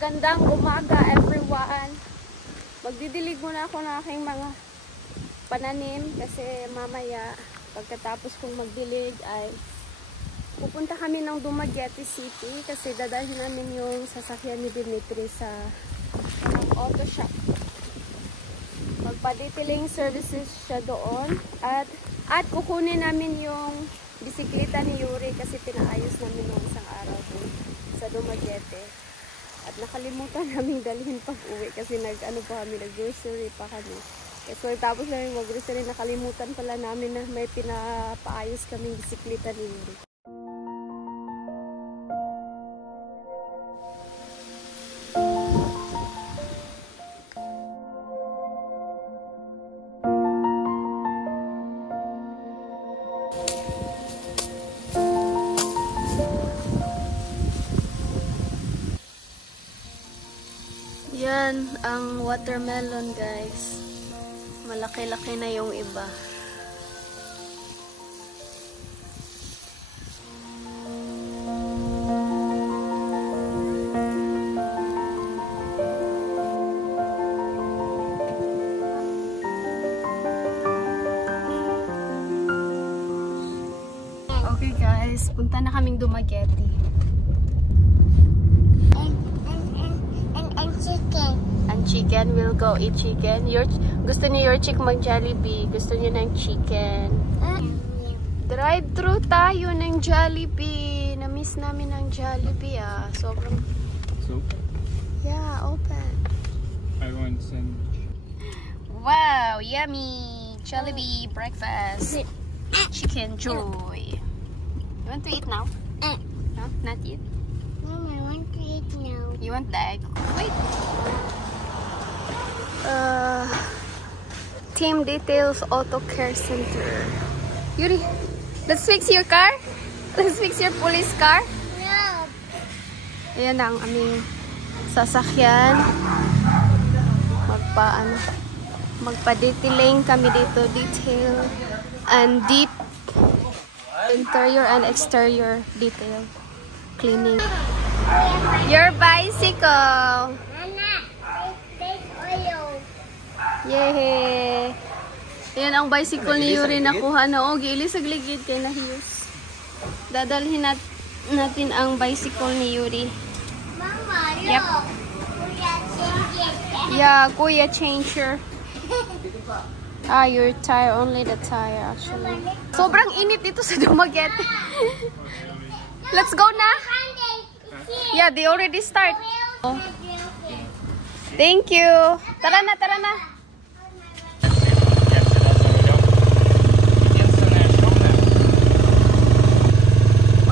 Magandang umaga everyone. Magdidilig muna ako ng aking mga pananim kasi mamaya pagkatapos kong magdilig ay pupunta kami ng Dumaguete City kasi dadalhin namin yung sasakyan ni Dimitri sa auto shop. Magpa-detailing services siya doon at kukunin namin yung bisikleta ni Yuri kasi pinaayos namin noong isang araw doon sa Dumaguete. At nakalimutan namin dalhin pag uwi kasi nag-grocery pa kami. So tapos namin mag-grocery, nakalimutan pala namin na may pinapaayos kaming bisikleta ni Yuri. Yan ang watermelon, guys. Malaki-laki na yung iba. Okay, guys. Punta na kaming Dumaguete. Chicken, we'll go eat chicken. Gusto niyo your chick mag-Jollibee. Gusto niyo ng chicken. Drive-thru tayo ng Jollibee. Na-miss namin ng Jollibee, ah. Sobrang... Soup? Yeah, open. I want sandwich. Wow, yummy. Jollibee breakfast. Chicken joy. You want to eat now? No, not yet. Mom, I want to eat now. You want the egg? Wait. Team Details Auto Care Center. Yuri, let's fix your car. Let's fix your police car. No. Ayan ang aming sasakyan. Magpa-detailing kami dito. Detail and deep interior and exterior detail cleaning. Your bicycle. Yehey! Yan ang bicycle ni Yuri nakuha na. O, giilis-agligid kay Nahius. Dadalhin natin ang bicycle ni Yuri. Mama, yep. Kuya, change it. Yeah, Kuya changer. Your tire. Only the tire, actually. Sobrang init dito sa Dumaguete. Let's go na! Yeah, they already start. Thank you! Tara na, tara na!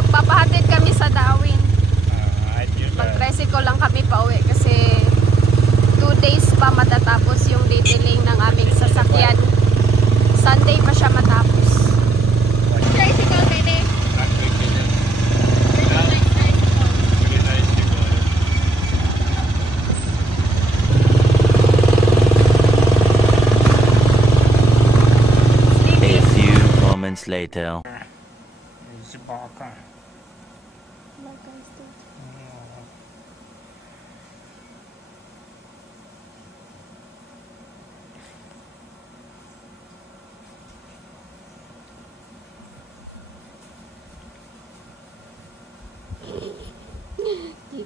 Magpapahatid kami sa Darwin. Mag-tricycle lang kami pa uwi kasi 2 days pa matatapos yung detailing ng aming sasakyan. Sunday pa siya matapos. Tricycle pwede. A few moments later. Baka.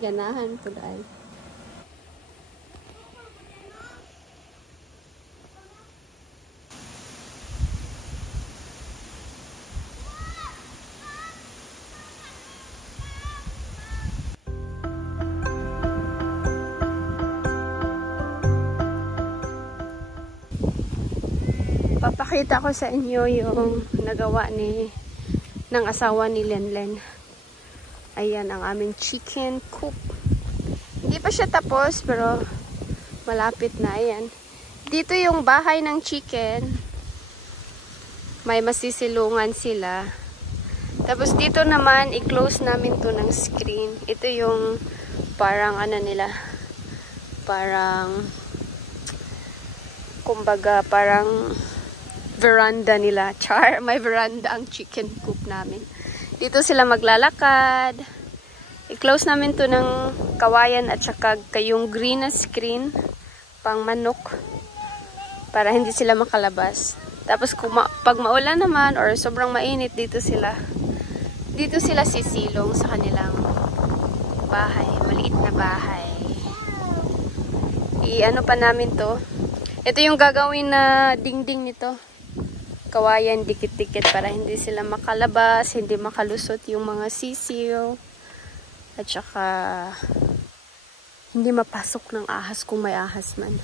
Ganahan po dahil. Papakita ko sa inyo yung nagawa ng asawa ni Lenlen. Ayan ang aming chicken coop. Hindi pa siya tapos pero malapit na. Ayan. Dito yung bahay ng chicken. May masisilungan sila. Tapos dito naman i-close namin to ng screen. Ito yung parang nila. Parang kumbaga parang veranda nila. May veranda ang chicken coop namin. Dito sila maglalakad. I-close namin to ng kawayan at saka kayong green na screen pang manok para hindi sila makalabas. Tapos kung pag maulan naman or sobrang mainit, dito sila sisilong sa kanilang bahay, maliit na bahay. I-ano pa namin to. Ito yung gagawin na dingding nito. Kawayan, dikit-dikit para hindi sila makalabas, hindi makalusot yung mga sisiw. At saka hindi mapasok ng ahas kung may ahas man.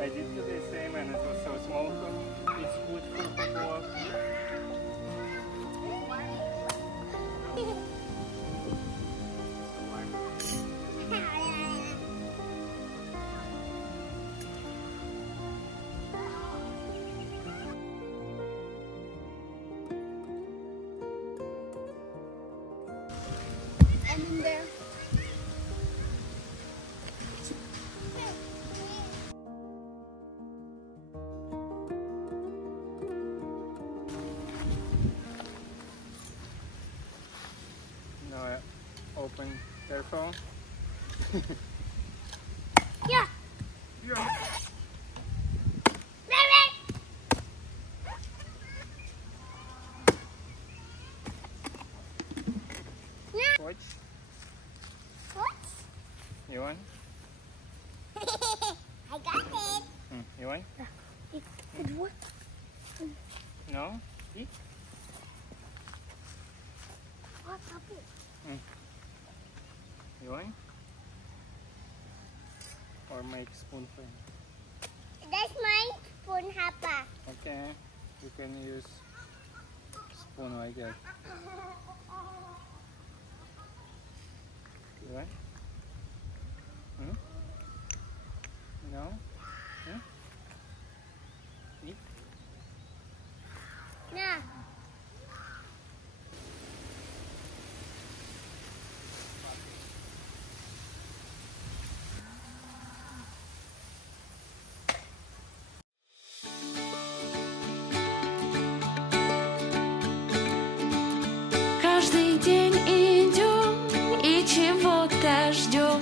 I did the same and it was so small. It's good for people. I'm in there. Open their phone. Yeah. Yeah. Watch. What? You want? I got it. You want? It what? No? Eat? What happened? You want? Or make spoon for him? That's my spoon, Papa. Okay. You can use spoon like that. You want? No? Eat? No. Каждый день идем и чего-то ждем,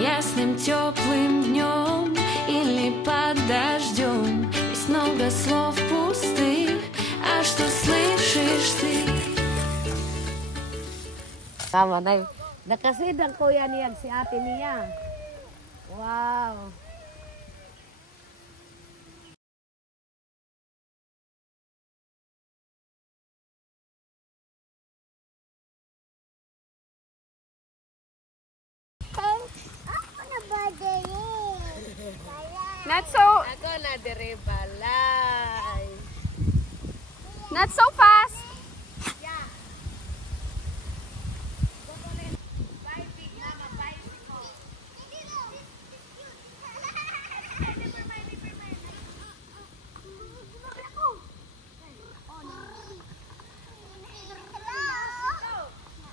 ясным теплым днем или под дождем. Есть много слов пустых, а что слышишь ты? Tama na. Nakasid ang kuya niya si ate niya. Wow. Not so Ako na dire balay. not so fast.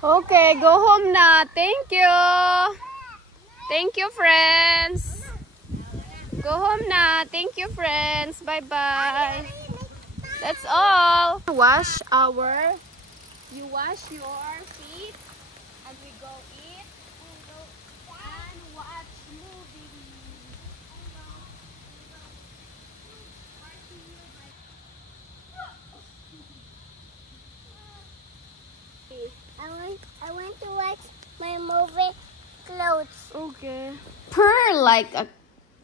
Okay, go home na. Thank you. Thank you, friends. Go home na. Thank you, friends. Bye-bye. That's all. You wash your feet and we go eat and watch movie. I want to watch my movie clothes. Okay. Purr like a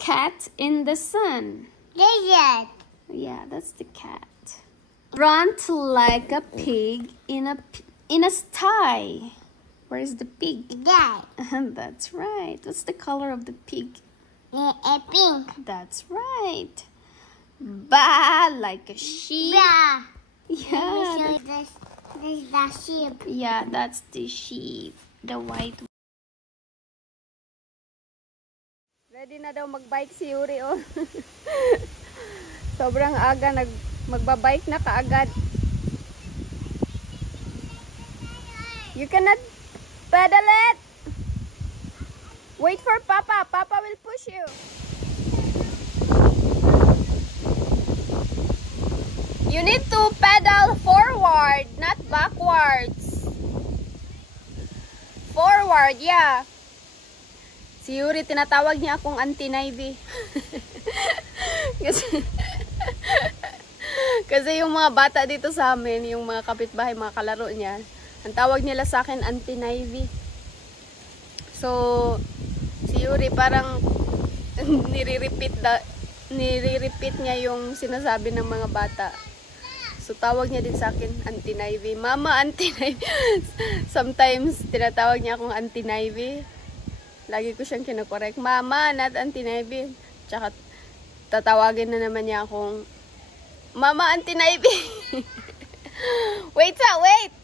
cat in the sun? Lizard. Yeah, that's the cat. Grunt like a pig in a sty. Where's the pig? That. That's right. What's the color of the pig? A pink. That's right. Baa like a sheep. Yeah. Yeah. This is the sheep. Yeah, that's the sheep. The white. Ready na daw magbike si Yuri, oh. Sobrang aga, magbabike na kaagad. You cannot pedal it. Wait for Papa. Papa will push you. You need to pedal forward, not backwards. Forward, yeah. Si Yuri, tinatawag niya akong Auntie Navy. kasi yung mga bata dito sa amin, yung mga kapitbahay, mga kalaro niya, ang tawag nila sa akin Auntie Navy. So, si Yuri parang nire-repeat niya yung sinasabi ng mga bata. So, tawag niya din sa akin Auntie Navy. Mama, Auntie Navy. Sometimes, tinatawag niya akong Auntie Navy. Lagi ko siyang kinakorek. Mama, not Auntie Navy. Tsaka, tatawagin na naman niya akong Mama, Auntie Navy. Wait, wait!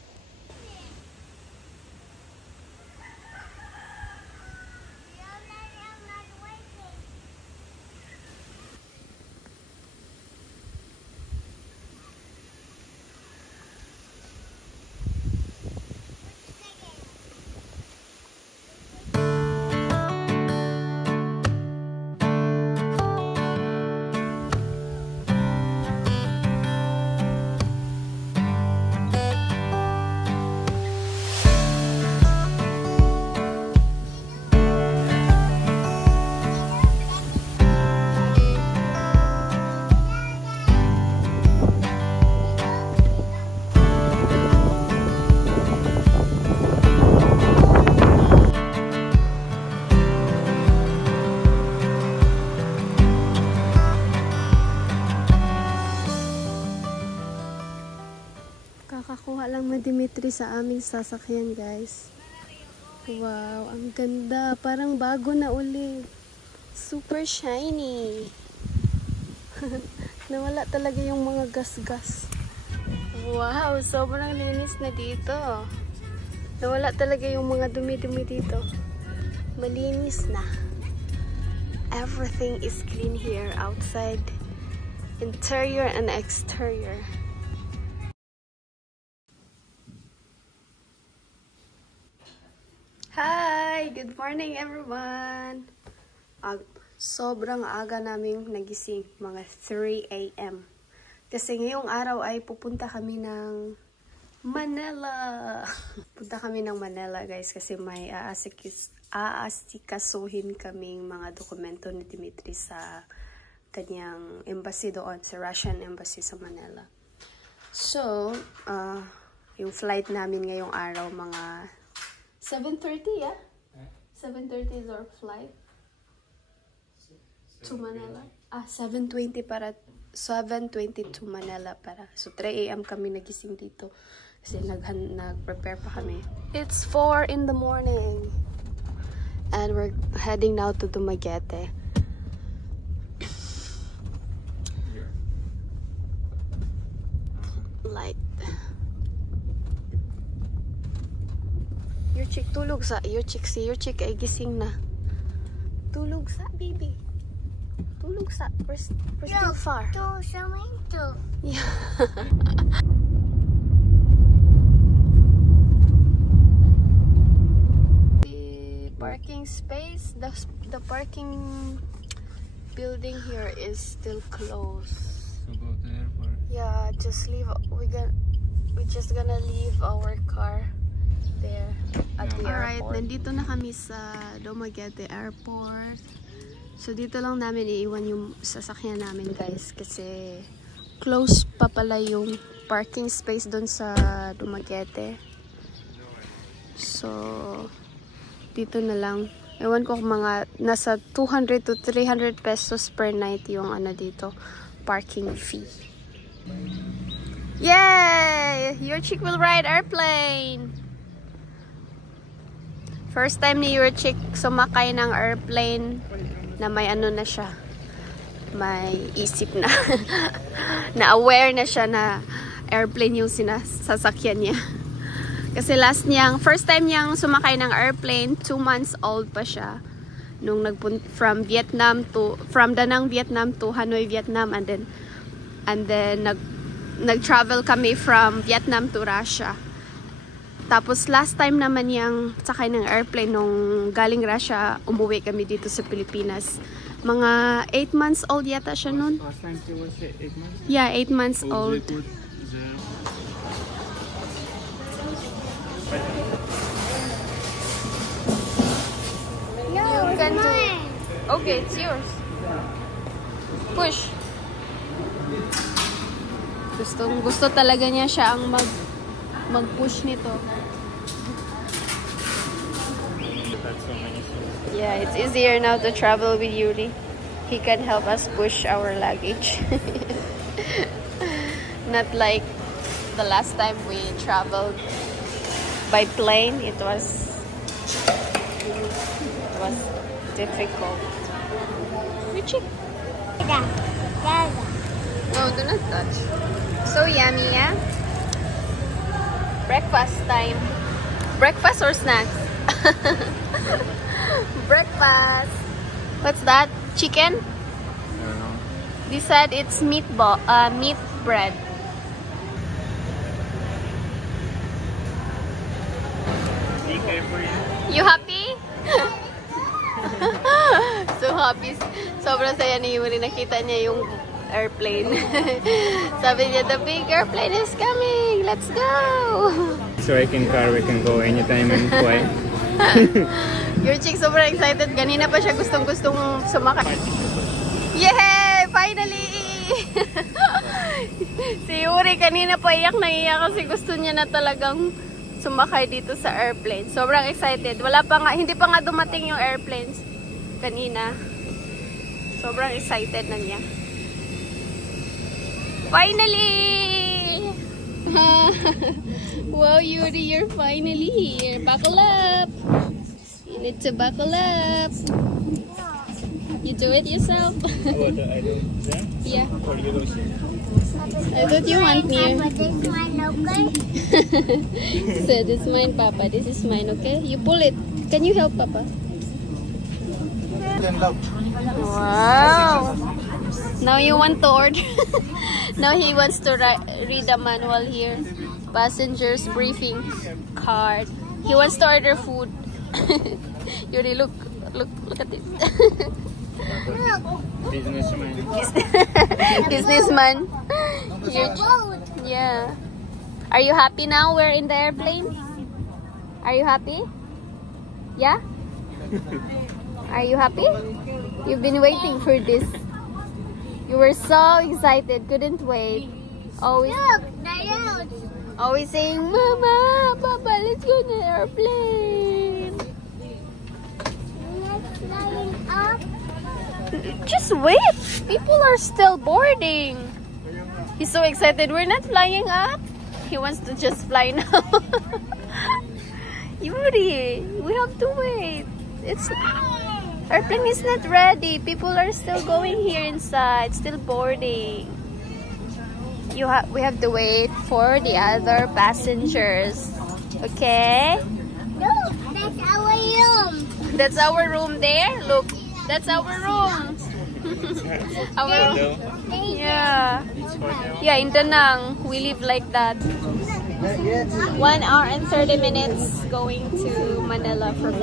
Kakakuha lang na Dimitri sa aming sasakyan, guys. Wow, ang ganda. Parang bago na ulit. Super shiny. Nawala talaga yung mga gas-gas. Wow, sobrang linis na dito. Nawala talaga yung mga dumi-dumi dito. Malinis na. Everything is clean here, outside, interior and exterior. Hi! Good morning, everyone! Sobrang aga naming nagising, mga 3 a.m. Kasi ngayong araw ay pupunta kami ng Manila. Punta kami ng Manila, guys, kasi may aasikasuhin kaming mga dokumento ni Dimitri sa kanyang embassy doon, sa Russian embassy sa Manila. So, yung flight namin ngayong araw, mga 7:30, yeah? 7:30 is our flight to Manila. 7:20 to Manila para. So, 3 a.m. kami nagising dito. Kasi nag-prepare pa kami. It's 4 in the morning. And we're heading now to Dumaguete. Like, your chick tulog sa, si your chick ay gising na. Tulog sa, baby. Tulog sa. We're still far. Yeah. The parking space, the parking building here is still closed. So go to the airport. Yeah, just leave. We're just gonna leave our car there at the airport. Alright, nandito na kami sa Dumaguete Airport. So, dito lang namin iiwan yung sasakyan namin, guys. Kasi, close pa pala yung parking space doon sa Dumaguete. So, dito na lang. Ewan ko kung mga nasa 200 to 300 pesos per night yung ano dito, parking fee. Yay! Your chick will ride airplane! First time ni your chick sumakay ng airplane na may ano na siya. May isip na. Na aware na siya na airplane yung sasakyan niya. Kasi first time niyang sumakay ng airplane, 2 months old pa siya. Nung from Da Nang, Vietnam to Hanoi, Vietnam, and then nag-travel kami from Vietnam to Russia. Tapos last time naman niyang sakay ng airplane nung galing Russia, umuwi kami dito sa Pilipinas. Mga 8 months old yata siya nun. Last time she was 8 months? Yeah, 8 months old. No, You can it's do mine. Okay, it's yours. Push. Gusto talaga niya siya ang mag-push nito. Yeah, it's easier now to travel with Yuri. He can help us push our luggage. Not like the last time we traveled by plane. It was difficult. Richie. No, do not touch. So yummy, yeah? Breakfast time. Breakfast or snacks? Breakfast. What's that? Chicken? I don't know. They said it's meat bread. Okay for you? You happy? So happy. Sobrang saya ni Yuri. Nakita niya yung airplane. Sabi niya, the big airplane is coming. Let's go! So we can go anytime and fly. Your chick sobrang excited. Ganina pa siya gustong-gustong sumakay. Yay! Finally! Si Yuri kanina pa iyak na iyak kasi gusto niya na talagang sumakay dito sa airplane. Sobrang excited. Hindi pa nga dumating yung airplanes kanina. Sobrang excited na niya. Finally! Wow, Yuri, you're finally here. Buckle up! You need to buckle up. You do it yourself? What I do? Yeah. Or you lose it? I thought you want me. Papa, this is mine, okay? So this is mine, Papa. This is mine, okay? You pull it. Can you help, Papa? Wow. Now you want to order. Now he wants to read the manual here. Passengers briefing card. He wants to order food. Yuri, look at it. Businessman. Businessman. It's a boat. Yeah. Are you happy now we're in the airplane? Are you happy? Yeah? Are you happy? You've been waiting for this. You were so excited, couldn't wait. Always saying, Mama, Papa, let's go to the airplane. Let's flying up. Just wait. People are still boarding. He's so excited. We're not flying up. He wants to just fly now. Yuri, we have to wait. Airplane is not ready. People are still going here inside, still boarding. We have to wait for the other passengers. Okay? Look, that's our room. That's our room there. Look, that's our room. Our room. Yeah. Yeah, in Da Nang, we live like that. 1 hour and 30 minutes going to Manila from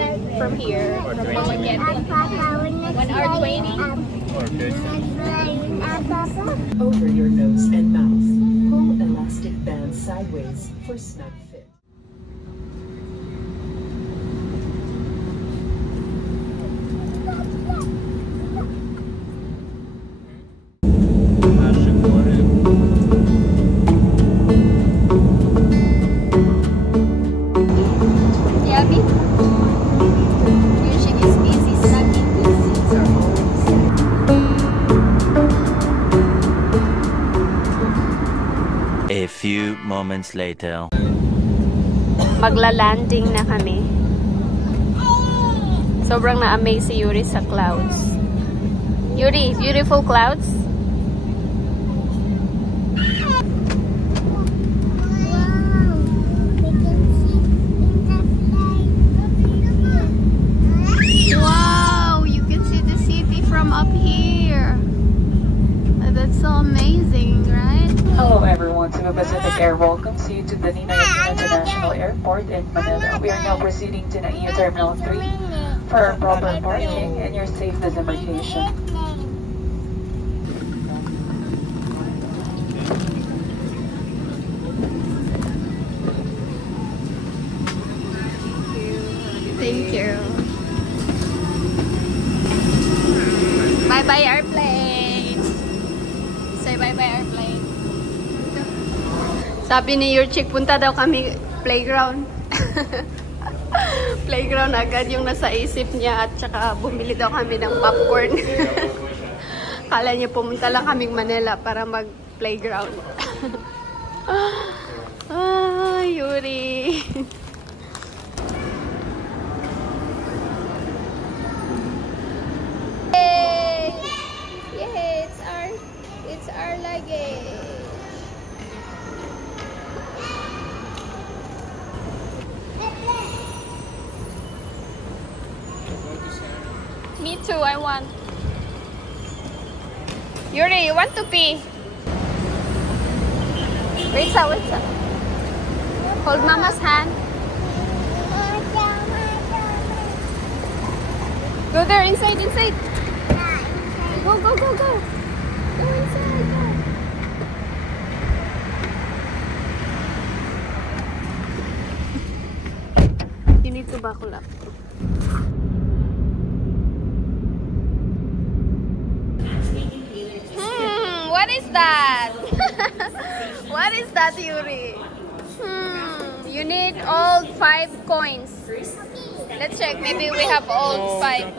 here. From Pamaquete. 1 hour 20. Over your nose and mouth. Pull elastic band sideways for snug fit. Yummy? Your chick is busy. few moments later. Magla-landing na kami. Sobrang na-amaze si Yuri sa clouds. Yuri, beautiful clouds? Wow, you can see the city from up here. That's so amazing, right? Hello everyone, Cebu Pacific Air welcomes you to the Ninoy Aquino International Airport in Manila. We are now proceeding to NAIA Terminal 3 for our proper parking and your safe disembarkation. Thank you. Bye-bye airplane. Say bye-bye airplane. Sabi ni Yurchik, punta daw kami playground. Playground agad yung nasa isip niya at saka bumili daw kami ng popcorn. Kala niya pumunta lang kaming Manila para mag-playground. Ah, Yuri. Yay! It's our luggage. Me too, I want. Yuri, you want to pee? Wait up. Hold Mama's hand. Go there, inside. Go. Go inside, go. You need to buckle up. What is that? What is that, Yuri? You need all 5 coins. Let's check. Maybe we have all 5.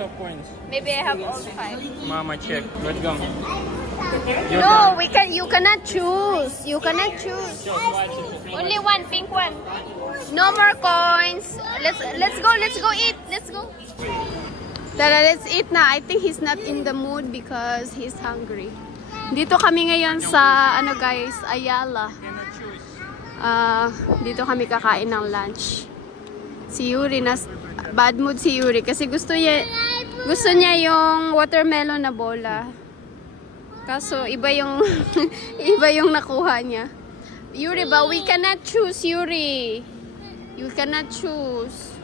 Maybe I have all 5. Mama, check. Let's go. No, we can. You cannot choose. You cannot choose. Only one, pink one. No more coins. Let's go. Let's go eat. Let's go. Tara, let's eat na. I think he's not in the mood because he's hungry. Dito kami ngayon sa ano guys, Ayala. Dito kami kakain ng lunch. Si Yuri bad mood si Yuri kasi gusto niya yung watermelon na bola. Kaso iba yung iba yung nakuha niya. Yuri, but we cannot choose, Yuri. You cannot choose.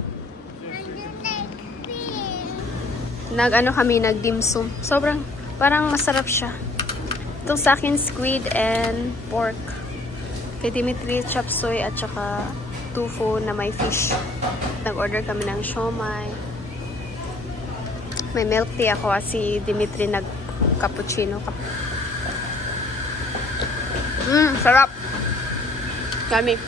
Nag-ano kami, nag-dim sum. Sobrang parang masarap siya. Itong sa akin, squid and pork. Kay Dimitri, chop suey at saka tofu na may fish. Nag-order kami ng siomai. May milk tea ako at si Dimitri nag-cappuccino. Sarap! Yummy!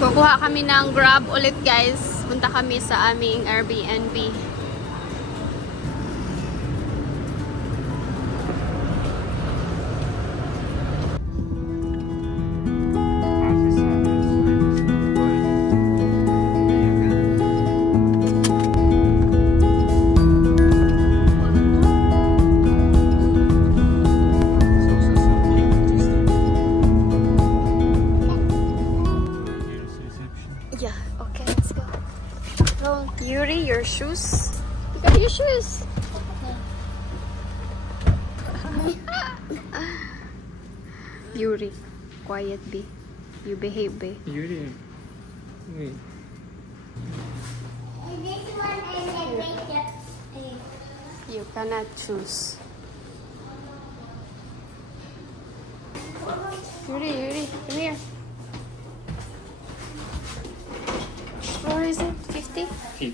Kukuha kami ng Grab ulit guys. Punta kami sa aming Airbnb. Yuri, your shoes. You got your shoes. Yuri, quiet be. You behave be. Yuri, wait. This one and the makeup. You cannot choose. Yuri, come here. What is it? 50? 50.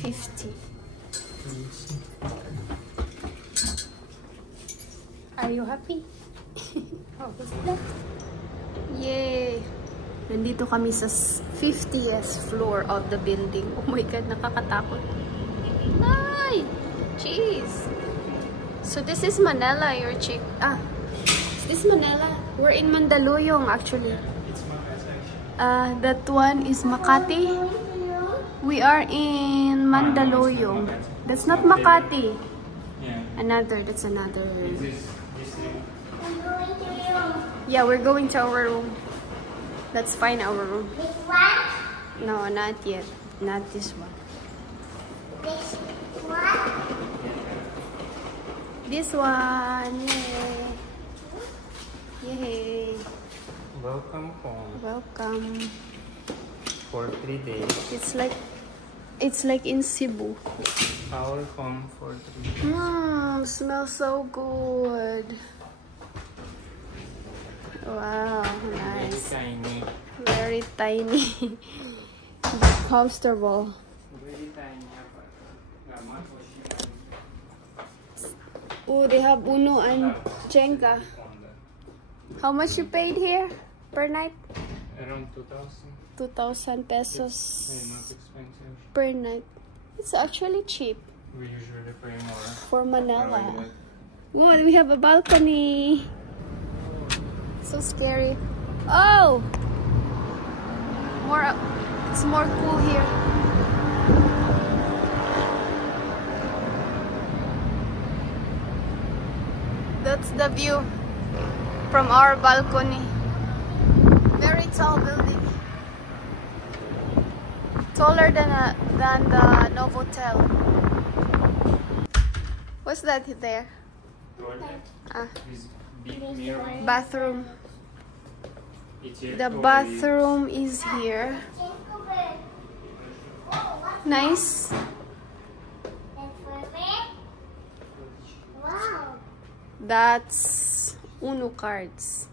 50. Are you happy? Oh, what's that? Yay! Nandito kami sa 50th floor of the building. Oh my God, nakakatakot. Ay! Jeez! So this is Manila, your chick. Is this Manila? We're in Mandaluyong, actually. That one is Makati. We are in Mandaluyong. That's not Makati. Yeah. That's another. This I'm going to room. Yeah, we're going to our room. Let's find our room. This one? No, not yet. Not this one. This one? This one. Yay. Yay. welcome home Welcome. for 3 days. It's like in Cebu. Our home for 3 days. Smells so good. Wow, Very nice. tiny. Very tiny. But comfortable. Very tiny. Oh, they have Uno and Jenga. How much you paid here per night? Around 2,000. 2,000 pesos Not expensive. per night. It's actually cheap We usually pay more. for Manila. Like that. Oh, we have a balcony. So scary. Oh! It's more cool here. That's the view from our balcony. Very tall building. Taller than the Novotel. What's that there? Toilet. Ah, This big mirror. bathroom. It's here The over bathroom is here. Nice. That's for me? Wow. That's Uno cards.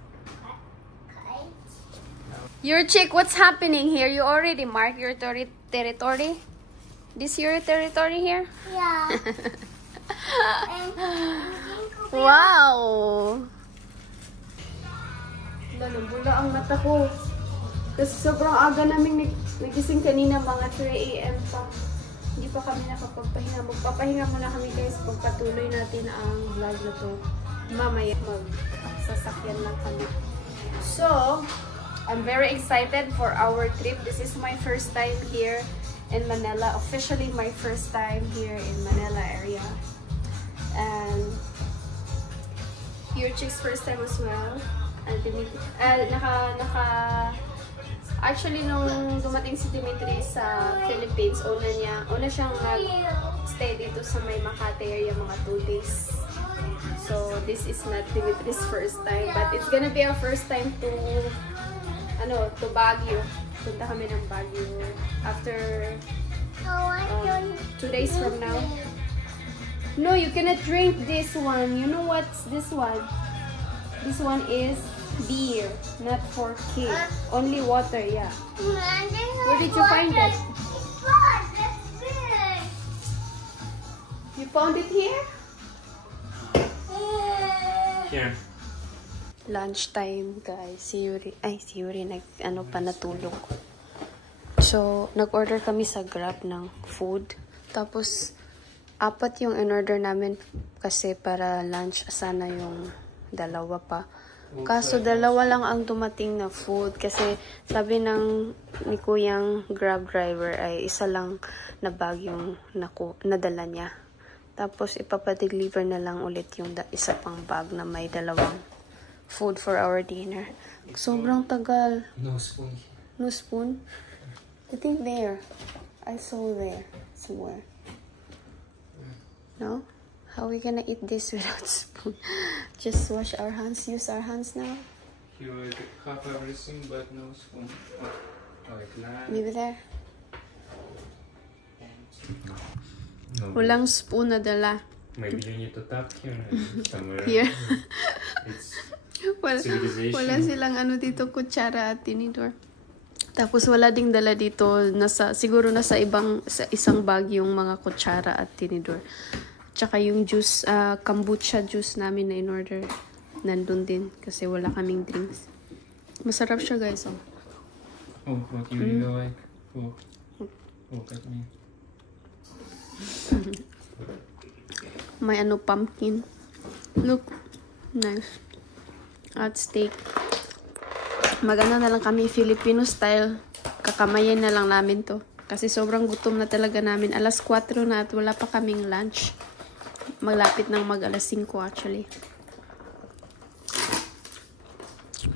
Okay. Your chick, what's happening here? You already marked your territory? This your territory here? Yeah. Wow! Nabula ang mata ko. Kasi sobrang aga namin nagising kanina, mga 3 AM pa. Hindi pa kami nakapagpahinga. Magpapahinga muna kami guys. Pagpatuloy natin ang vlog na to. Mamaya magsasakyan lang kami. So, I'm very excited for our trip. This is my first time here in Manila. Officially my first time here in Manila area. And your chick's first time as well. Actually, nung dumating si Dimitri sa Philippines, una siyang nag-stay dito sa may Makati area mga 2 days. So, this is not Dimitri's first time, but it's gonna be our first time to Baguio. Punta kami ng Baguio after 2 days from now. No, you cannot drink this one. You know what's this one? This one is beer, not for kids. Only water, yeah. Where did you find it? You found it here? here. Lunchtime, guys. Si Yuri natulog. So, nag-order kami sa Grab ng food. Tapos, 4 yung in-order namin kasi para lunch. Sana yung 2 pa. Kaso 2 lang ang dumating na food kasi sabi ni Kuyang Grab driver ay 1 lang na bag yung nadala niya. Tapos ipapadeliver na lang ulit yung 1 pang bag na may 2 food for our dinner. Sobrang tagal. No spoon. No spoon? I think there. I saw there somewhere. No? How are we gonna eat this without spoon? Just wash our hands. Use our hands now. You will have everything but no spoon. Like that. Maybe there. Walang spoon na dala. Maybe you need to tap here somewhere. Here. It's Wala civilization. silang dito, kutsara at tinidor. Tapos wala ding dala dito. Siguro nasa isang bag yung mga kutsara at tinidor. Tsaka yung juice, kombucha juice namin na in-order. Nandun din kasi wala kaming drinks. Masarap siya guys. Oh. Oh, what you really like? Look at me. May ano, pumpkin. Look. Nice. At steak. Magano na lang kami Filipino style. Kakamayin na lang namin to. Kasi sobrang gutom na talaga namin. Alas 4 na at wala pa kaming lunch. Malapit nang mag alas 5 actually.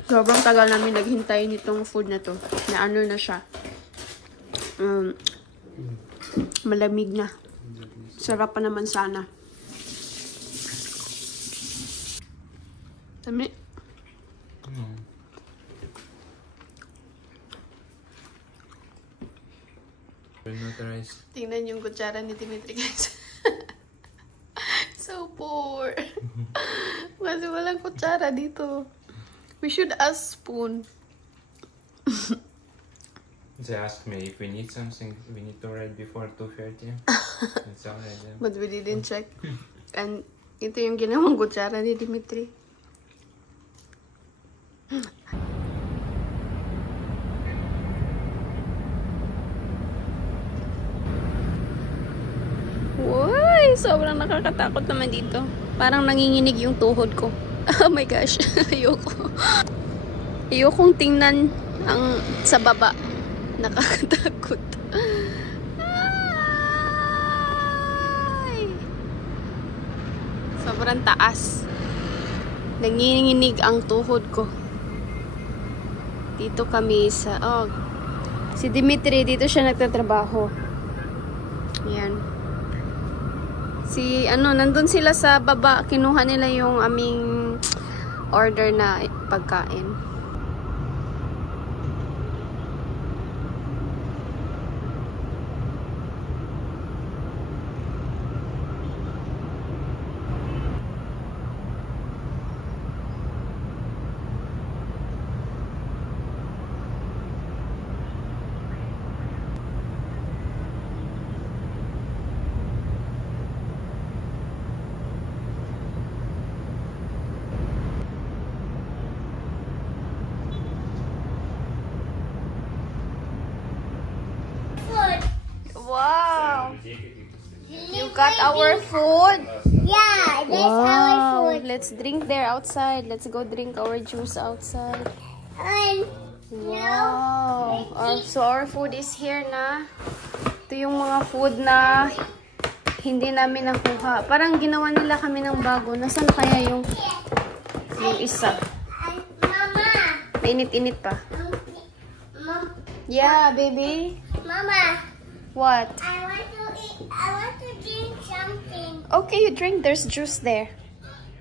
Sobrang tagal namin naghintay nitong food na to. Na ano na siya. Malamig na. Sarap pa naman sana. Dami. Tingnan yung kutsara ni Dimitri guys. So poor. Kasi walang kutsara dito. We should ask spoon. They asked me if we need something, we need to write before 2:30. It's already. But we didn't check. And ito yung ginawang kutsara ni Dimitri. Uy! Sobrang nakakatakot naman dito. Parang nanginginig yung tuhod ko. Oh my gosh. Ayoko. Ayokong tingnan ang sa baba. Nakakatakot. Ay! Sobrang taas. Nanginginig ang tuhod ko. Dito kami sa... Oh, si Dimitri, dito siya nagtatrabaho. Yan. Si, ano, nandun sila sa baba. Kinuha nila yung aming order na pagkain. Wow! You got our food? Yeah, that's our food. Let's drink there outside. Let's go drink our juice outside. And Wow! So our food is here na. Ito yung mga food na hindi namin nakuha. Parang ginawa nila kami ng bago. Nasaan kaya yung isa? Mama. Mainit-init pa. Mom, Yeah, baby. Mama. What? I want to eat. I want to drink something. Okay, you drink. There's juice there.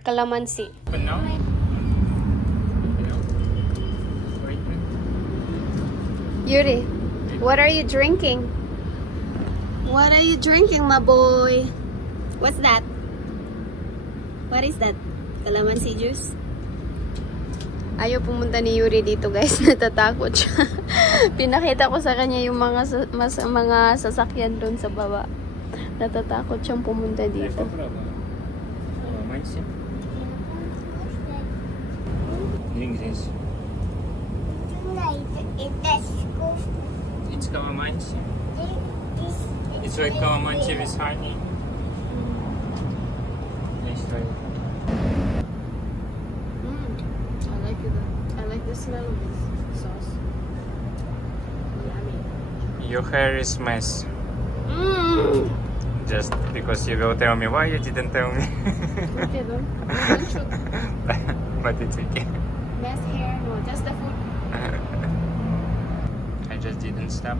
Calamansi. But now? Yuri, what are you drinking? What are you drinking, my boy? What's that? What is that? Calamansi juice? Ayaw pumunta ni Yuri dito, guys. Natatakot siya. Pinakita ko sa kanya yung mga sasakyan doon sa baba. Natatakot siyang pumunta dito. Drink this. It's calamansi. It's like calamansi with honey. Nice try. I like the smell of this sauce. Yummy. Your hair is mess. Just because you will tell me why you didn't tell me. Okay, don't shoot. But it's okay. Mess hair, no, just the food. I just didn't stop.